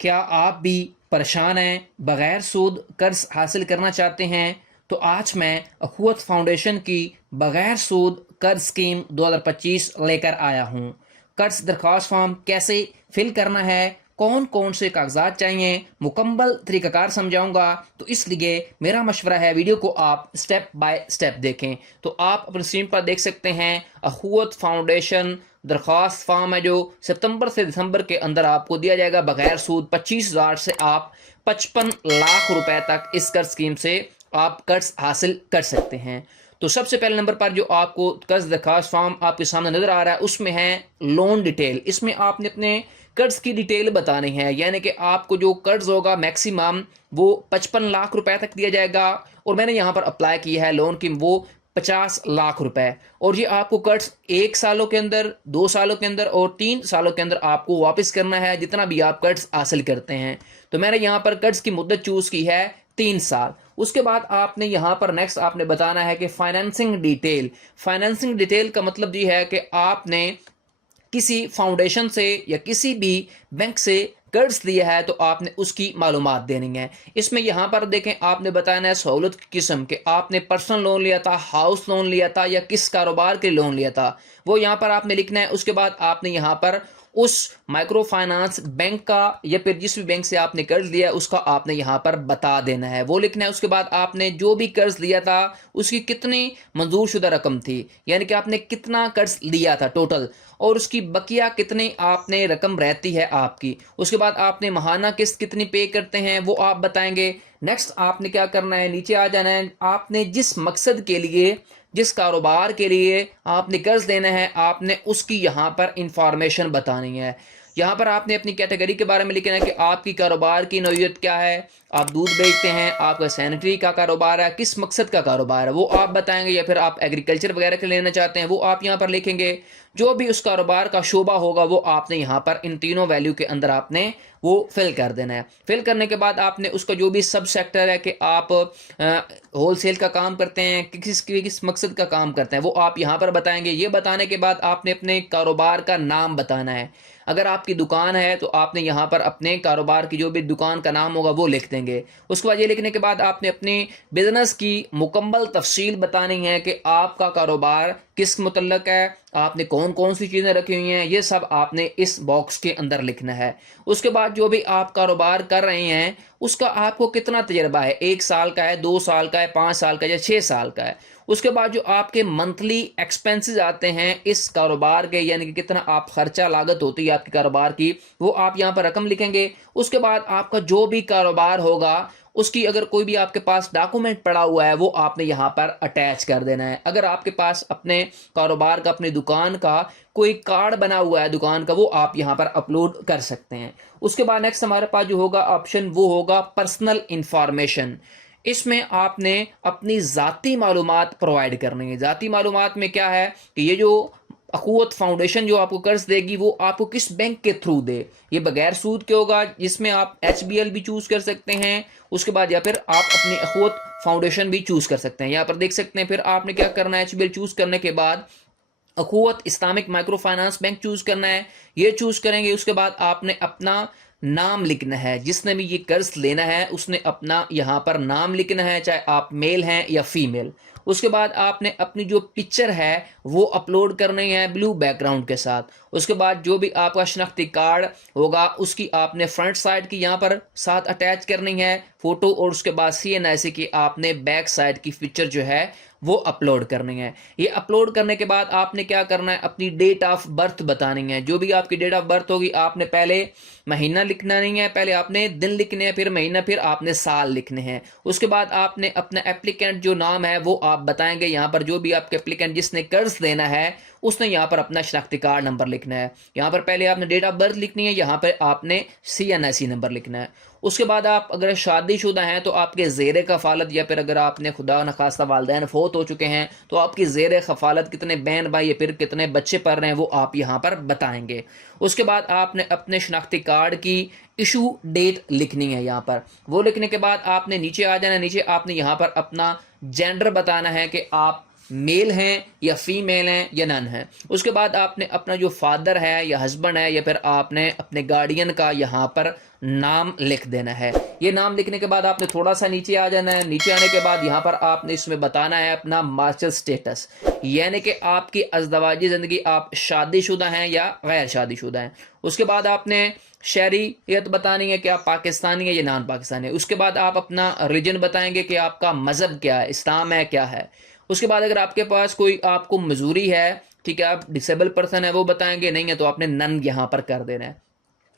کیا آپ بھی پریشان ہیں، بغیر سود قرض حاصل کرنا چاہتے ہیں؟ تو آج میں اخوت فاؤنڈیشن کی بغیر سود قرض اسکیم 2025 لے کر آیا ہوں۔ قرض درخواست فارم کیسے فل کرنا ہے، کون کون سے کاغذات چاہیے، مکمل طریقہ کار سمجھاؤں گا۔ تو اس لیے میرا مشورہ ہے ویڈیو کو آپ سٹیپ بائی سٹیپ دیکھیں۔ تو آپ اپنی اسکرین پر دیکھ سکتے ہیں اخوت فاؤنڈیشن درخواست فارم ہے جو ستمبر سے دسمبر کے اندر آپ کو دیا جائے گا بغیر سود 25,000 سے آپ 55 لاکھ روپے تک اس قرض اسکیم سے آپ قرض حاصل کر سکتے ہیں۔ تو سب سے پہلے نمبر پر جو آپ کو قرض درخواست فارم آپ کے سامنے نظر آ رہا ہے اس میں ہے لون ڈیٹیل۔ اس میں آپ نے اپنے قرض کی ڈیٹیل بتانی ہے، یعنی کہ آپ کو جو قرض ہوگا میکسیمم وہ 55 لاکھ روپے تک دیا جائے گا، اور میں نے یہاں پر اپلائی کی ہے لون کی وہ 50 لاکھ روپے، اور یہ آپ کو قرض 1 سالوں کے اندر، 2 سالوں کے اندر اور 3 سالوں کے اندر آپ کو واپس کرنا ہے جتنا بھی آپ قرض حاصل کرتے ہیں۔ تو میں نے یہاں پر قرض کی مدت چوز کی ہے 3 سال۔ اس کے بعد آپ نے یہاں پر نیکسٹ آپ نے بتانا ہے کہ فائنینسنگ ڈیٹیل۔ فائنینسنگ ڈیٹیل کا مطلب یہ ہے کہ آپ نے کسی فاؤنڈیشن سے یا کسی بھی بینک سے قرض لیا ہے تو آپ نے اس کی معلومات دینی ہے۔ اس میں یہاں پر دیکھیں آپ نے بتانا ہے سہولت کی قسم کہ آپ نے پرسنل لون لیا تھا، ہاؤس لون لیا تھا یا کس کاروبار کے لون لیا تھا، وہ یہاں پر آپ نے لکھنا ہے۔ اس کے بعد آپ نے یہاں پر اس مائکرو فائنانس بینک کا یا پھر جس بھی بینک سے آپ نے قرض لیا اس کا آپ نے یہاں پر بتا دینا ہے، وہ لکھنا ہے۔ اس کے بعد آپ نے جو بھی قرض لیا تھا اس کی کتنی منظور شدہ رقم تھی، یعنی کہ آپ نے کتنا قرض لیا تھا ٹوٹل، اور اس کی بقیہ کتنی آپ نے رقم رہتی ہے آپ کی۔ اس کے بعد آپ نے ماہانہ قسط کتنی پے کرتے ہیں وہ آپ بتائیں گے۔ نیکسٹ آپ نے کیا کرنا ہے، نیچے آ جانا ہے۔ آپ نے جس مقصد کے لیے، جس کاروبار کے لیے آپ نے قرض لینا ہے آپ نے اس کی یہاں پر انفارمیشن بتانی ہے۔ یہاں پر آپ نے اپنی کیٹیگری کے بارے میں لکھنا ہے کہ آپ کی کاروبار کی نوعیت کیا ہے، آپ دودھ بیچتے ہیں، آپ کا سینیٹری کا کاروبار ہے، کس مقصد کا کاروبار ہے وہ آپ بتائیں گے، یا پھر آپ ایگریکلچر وغیرہ کے لینا چاہتے ہیں وہ آپ یہاں پر لکھیں گے۔ جو بھی اس کاروبار کا شعبہ ہوگا وہ آپ نے یہاں پر ان تینوں ویلیو کے اندر آپ نے وہ فل کر دینا ہے۔ فل کرنے کے بعد آپ نے اس کا جو بھی سب سیکٹر ہے کہ آپ ہول سیل کا کام کرتے ہیں، کس مقصد کا کام کرتے ہیں وہ آپ یہاں پر بتائیں گے۔ یہ بتانے کے بعد آپ نے اپنے کاروبار کا نام بتانا ہے۔ اگر آپ کی دکان ہے تو آپ نے یہاں پر اپنے کاروبار کی جو بھی دکان کا نام ہوگا وہ لکھ دیں گے۔ اس کے بعد یہ لکھنے کے بعد آپ نے اپنی بزنس کی مکمل تفصیل بتانی ہے کہ آپ کا کاروبار کس متعلق ہے، آپ نے کون کون سی چیزیں رکھی ہوئی ہیں، یہ سب آپ نے اس باکس کے اندر لکھنا ہے۔ اس کے بعد جو بھی آپ کاروبار کر رہے ہیں اس کا آپ کو کتنا تجربہ ہے، 1 سال کا ہے، 2 سال کا ہے، 5 سال کا ہے یا 6 سال کا ہے۔ اس کے بعد جو آپ کے منتھلی ایکسپنسز آتے ہیں اس کاروبار کے، یعنی کہ کتنا آپ خرچہ لاگت ہوتی ہے آپ کے کاروبار کی، وہ آپ یہاں پر رقم لکھیں گے۔ اس کے بعد آپ کا جو بھی کاروبار ہوگا اس کی اگر کوئی بھی آپ کے پاس ڈاکومنٹ پڑا ہوا ہے وہ آپ نے یہاں پر اٹیچ کر دینا ہے۔ اگر آپ کے پاس اپنے کاروبار کا، اپنی دکان کا کوئی کارڈ بنا ہوا ہے دکان کا وہ آپ یہاں پر اپلوڈ کر سکتے ہیں۔ اس کے بعد نیکسٹ ہمارے پاس جو ہوگا آپشن وہ ہوگا پرسنل انفارمیشن۔ اس میں آپ نے اپنی ذاتی معلومات پرووائڈ کرنی ہے۔ ذاتی معلومات میں کیا ہے کہ یہ جو اخوت فاؤنڈیشن جو آپ کو قرض دے گی وہ آپ کو کس بینک کے تھرو دے، یہ بغیر سود کے ہوگا، جس میں آپ HBL بھی چوز کر سکتے ہیں۔ اس کے بعد یا پھر آپ اپنی اخوت فاؤنڈیشن بھی چوز کر سکتے ہیں۔ یہاں پر دیکھ سکتے ہیں پھر آپ نے کیا کرنا ہے، HBL چوز کرنے کے بعد اخوت Islamic micro finance bank choose کرنا ہے، یہ چوز کریں گے۔ اس کے بعد آپ نے اپنا نام لکھنا ہے، جس نے بھی یہ قرض لینا ہے اس نے اپنا یہاں پر نام لکھنا ہے، چاہے آپ میل ہیں یا فیمیل۔ اس کے بعد آپ نے اپنی جو پکچر ہے وہ اپلوڈ کرنی ہے بلو بیک گراؤنڈ کے ساتھ۔ اس کے بعد جو بھی آپ کا شناختی کارڈ ہوگا اس کی آپ نے فرنٹ سائڈ کی یہاں پر ساتھ اٹیچ کرنی ہے فوٹو، اور اس کے بعد CNIC کی آپ نے بیک سائڈ کی پکچر جو ہے وہ اپلوڈ کرنی ہے۔ یہ اپلوڈ کرنے کے بعد آپ نے کیا کرنا ہے، اپنی ڈیٹ آف برتھ بتانی ہے۔ جو بھی آپ کی ڈیٹ آف برتھ ہوگی آپ نے پہلے مہینہ لکھنا نہیں ہے، پہلے آپ نے دن لکھنے ہیں، پھر مہینہ، پھر آپ نے سال لکھنے ہیں۔ اس کے بعد آپ نے اپنا اپلیکینٹ جو نام ہے وہ آپ بتائیں گے۔ یہاں پر جو بھی آپ کے اپلیکینٹ جس نے قرض لینا ہے اس نے یہاں پر اپنا شناختی کارڈ نمبر لکھنا ہے۔ یہاں پر پہلے آپ نے ڈیٹ آف برتھ لکھنی ہے، یہاں پر آپ نے CNIC نمبر لکھنا ہے۔ اس کے بعد آپ اگر شادی شدہ ہیں تو آپ کے زیر کفالت، یا پھر اگر آپ نے خدا نخواستہ والدین فوت ہو چکے ہیں تو آپ کی زیر کفالت کتنے بہن بھائی یا پھر کتنے بچے پڑھ رہے ہیں وہ آپ یہاں پر بتائیں گے۔ اس کے بعد آپ نے اپنے شناختی کارڈ کی ایشو ڈیٹ لکھنی ہے یہاں پر، وہ لکھنے کے بعد آپ نے نیچے آ جانا ہے۔ نیچے آپ نے یہاں پر اپنا جینڈر بتانا ہے کہ آپ میل ہیں یا فیمیل ہیں یا نن ہیں. اس کے بعد آپ نے اپنا جو فادر ہے یا ہسبینڈ ہے یا پھر آپ نے اپنے گارڈین کا یہاں پر نام لکھ دینا ہے. یہ نام لکھنے کے بعد آپ نے تھوڑا سا نیچے آ جانا ہے. نیچے آنے کے بعد یہاں پر آپ نے اس میں بتانا ہے اپنا مارشل سٹیٹس، یعنی کہ آپ کی ازدواجی زندگی، آپ شادی شدہ ہیں یا غیر شادی شدہ ہیں. اس کے بعد آپ نے شہریت بتانی ہے کہ آپ پاکستانی ہیں یا نان پاکستانی ہیں. اس کے بعد آپ اپنا ریلیجن بتائیں گے کہ آپ کا مذہب کیا ہے، اسلام ہے کیا ہے. اس کے بعد اگر آپ کے پاس کوئی آپ کو مزوری ہے، ٹھیک ہے، آپ ڈسیبل پرسن ہے، وہ بتائیں گے. نہیں ہے تو آپ نے نن یہاں پر کر دینا ہے.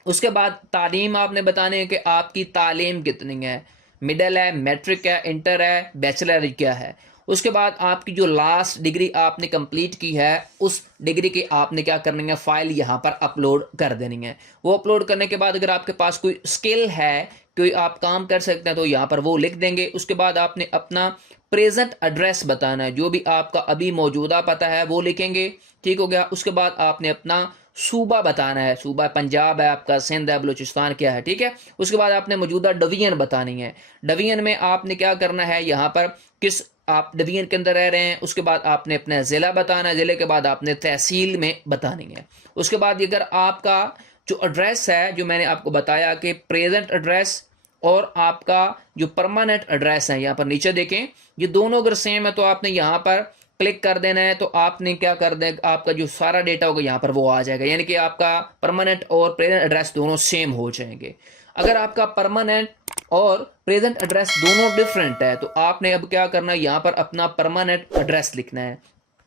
اس کے بعد تعلیم آپ نے بتانے ہے کہ آپ کی تعلیم کتنی ہے، مڈل ہے، میٹرک ہے، انٹر ہے، بیچلر کیا ہے. اس کے بعد آپ کی جو لاسٹ ڈگری آپ نے کمپلیٹ کی ہے، اس ڈگری کی آپ نے کیا کرنی ہے، فائل یہاں پر اپلوڈ کر دینی ہے. وہ اپلوڈ کرنے کے بعد اگر آپ کے پاس کوئی اسکل ہے، کوئی آپ کام کر سکتے ہیں، تو یہاں پر وہ لکھ دیں گے. اس کے بعد آپ نے اپنا پریزنٹ ایڈریس بتانا ہے، جو بھی آپ کا ابھی موجودہ پتہ ہے وہ لکھیں گے. ٹھیک ہو گیا. اس کے بعد آپ نے اپنا صوبہ بتانا ہے، صوبہ پنجاب ہے آپ کا، سندھ ہے، بلوچستان کیا ہے. ٹھیک ہے. اس کے بعد آپ نے موجودہ ڈویژن بتانی ہے. ڈویژن میں آپ نے کیا کرنا ہے، یہاں پر کس آپ ڈویژن کے اندر رہ رہے ہیں. اس کے بعد آپ نے اپنا ضلع بتانا ہے، ضلع کے بعد آپ نے تحصیل میں بتانی ہے. اس کے بعد اگر آپ کا جو ایڈریس ہے، جو میں نے آپ کو بتایا کہ پریزنٹ ایڈریس اور آپ کا جو پرماننٹ ایڈریس ہے، یہاں پر نیچے دیکھیں، یہ دونوں اگر سیم ہے تو آپ نے یہاں پر کلک کر دینا ہے. تو آپ نے کیا کر دیں، آپ کا جو سارا ڈیٹا ہوگا یہاں پر وہ آ جائے گا، یعنی کہ آپ کا پرماننٹ اور پریزنٹ ایڈریس دونوں سیم ہو جائیں گے. اگر آپ کا پرماننٹ اور پریزنٹ ایڈریس دونوں ڈفرینٹ ہے تو آپ نے اب کیا کرنا ہے، یہاں پر اپنا پرماننٹ ایڈریس لکھنا ہے.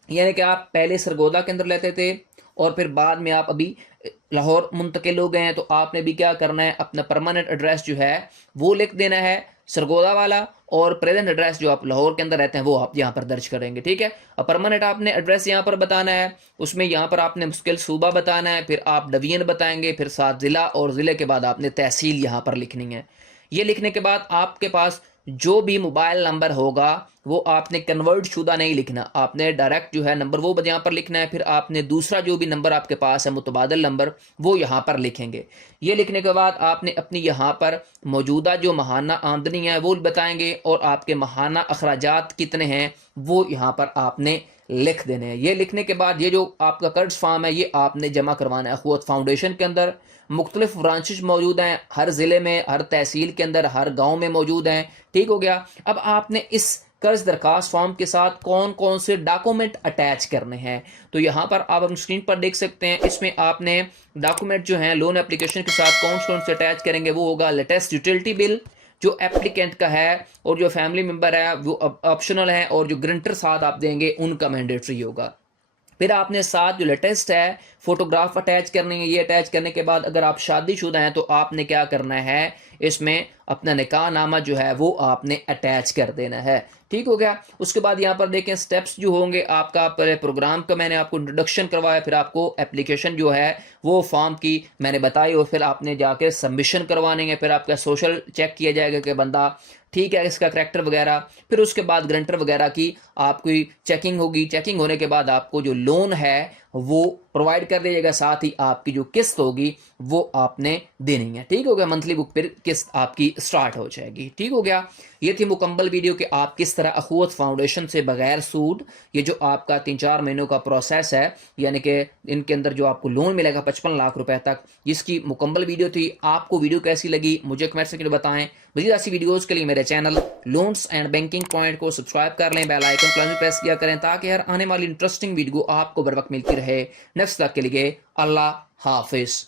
یعنی کہ آپ پہلے سرگودا کے اندر لیتے تھے اور پھر بعد میں آپ ابھی لاہور منتقل ہو گئے ہیں، تو آپ نے بھی کیا کرنا ہے، اپنا پرماننٹ ایڈریس جو ہے وہ لکھ دینا ہے سرگودا والا، اور پریزنٹ ایڈریس جو آپ لاہور کے اندر رہتے ہیں وہ آپ یہاں پر درج کریں گے. ٹھیک ہے. اور پرماننٹ آپ نے ایڈریس یہاں پر بتانا ہے، اس میں یہاں پر آپ نے مشکل صوبہ بتانا ہے، پھر آپ ڈویژن بتائیں گے، پھر ساتھ ضلع، اور ضلع کے بعد آپ نے تحصیل یہاں پر لکھنی ہے. یہ لکھنے کے بعد آپ کے پاس جو بھی موبائل نمبر ہوگا وہ آپ نے کنورٹ شدہ نہیں لکھنا، آپ نے ڈائریکٹ جو ہے نمبر وہ یہاں پر لکھنا ہے. پھر آپ نے دوسرا جو بھی نمبر آپ کے پاس ہے متبادل نمبر وہ یہاں پر لکھیں گے. یہ لکھنے کے بعد آپ نے اپنی یہاں پر موجودہ جو ماہانہ آمدنی ہے وہ بتائیں گے، اور آپ کے ماہانہ اخراجات کتنے ہیں وہ یہاں پر آپ نے لکھ دینے ہیں. یہ لکھنے کے بعد یہ جو آپ کا قرض فارم ہے یہ آپ نے جمع کروانا ہے اخوت فاؤنڈیشن کے اندر. مختلف برانچز موجود ہیں ہر ضلع میں، ہر تحصیل کے اندر، ہر گاؤں میں موجود ہیں. ٹھیک ہو گیا. اب آپ نے اس قرض درخواست فارم کے ساتھ کون کون سے ڈاکومنٹ اٹیچ کرنے ہیں، تو یہاں پر آپ اپنی اسکرین پر دیکھ سکتے ہیں. اس میں آپ نے ڈاکومنٹ جو ہیں لون اپلیکیشن کے ساتھ کون سے اٹیچ کریں گے، وہ ہوگا لیٹسٹ یوٹیلٹی بل جو ایپلیکینٹ کا ہے، اور جو فیملی ممبر ہے وہ آپشنل ہے، اور جو گرنٹر ساتھ آپ دیں گے ان کا مینڈیٹری ہوگا. پھر آپ نے ساتھ جو لیٹسٹ ہے فوٹوگراف اٹیچ کرنے ہیں. یہ اٹیچ کرنے کے بعد اگر آپ شادی شدہ ہیں تو آپ نے کیا کرنا ہے، اس میں اپنا نکاح نامہ جو ہے وہ آپ نے اٹیچ کر دینا ہے. ٹھیک ہو گیا. اس کے بعد یہاں پر دیکھیں سٹیپس جو ہوں گے آپ کا، پہلے پروگرام کا میں نے آپ کو انٹروڈکشن کروایا، پھر آپ کو اپلیکیشن جو ہے وہ فارم کی میں نے بتائی، اور پھر آپ نے جا کے سبمیشن کروانے ہیں. پھر آپ کا سوشل چیک کیا جائے گا کہ بندہ ٹھیک ہے، اس کا کریکٹر وغیرہ. پھر اس کے بعد گرنٹر وغیرہ کی آپ کی چیکنگ ہوگی. چیکنگ ہونے کے بعد آپ کو جو لون ہے وہ پرووائڈ کر دیجیے گا، ساتھ ہی آپ کی جو قسط ہوگی وہ آپ نے دینی ہے. ٹھیک ہو گیا. منتھلی بک پھر قسط آپ کی اسٹارٹ ہو جائے گی. ٹھیک ہو گیا. یہ تھی مکمل ویڈیو کہ آپ کس طرح اخوت فاؤنڈیشن سے بغیر سود، یہ جو آپ کا 3-4 مہینوں کا پروسیس ہے، یعنی کہ ان کے اندر جو آپ کو لون ملے گا 55 لاکھ روپے تک، اس کی مکمل ویڈیو تھی. آپ کو ویڈیو کیسی لگی مجھے کمنٹ سیکشن میں بتائیں. مزید ایسی ویڈیوز کے لیے میرے channel loans and banking point کو سبسکرائب کر لیں، بیل آئیکن کو لازمی پریس کیا کریں تاکہ ہر آنے والی انٹرسٹنگ ویڈیو آپ کو بر وقت ملتی رہے. نیکسٹ تک کے لیے اللہ حافظ.